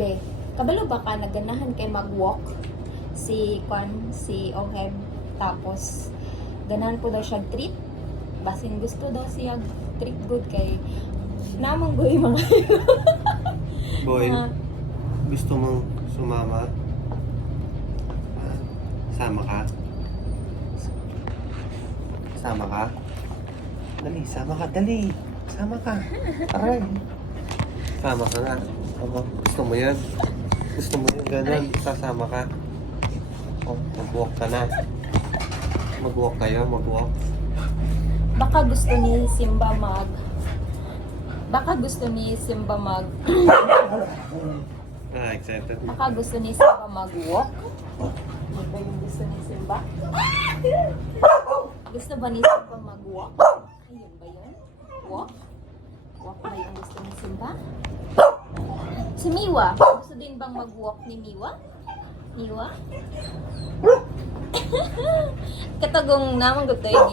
be. Kabalo ba ka naganahan kay mag-walk si Oheb, tapos ganahan po daw siya treat, basin gusto daw siya treat good kay namang goy mga Boy, Ah. gusto mong sumama? Ah, sama ka? Sama ka? Dali, sama ka, dali. Sama ka. Aray. Sama ka na. Oo, gusto mo yan? Gusto mo yan? Ganun, sasama ka. Oh, mag-walk ka na. Mag-walk kayo, mag-walk. baka gusto ni Simba mag Ah, excited. baka gusto ni Simba mag-walk. Ano ba yung gusto ni Simba? Gusto ba ni Simba mag-walk? Ayun ba yun? Walk? Walk ba yung gusto ni Simba? Si Miwa, gusto din bang mag-walk ni Miwa? Miwa? Katagong naman ko tayo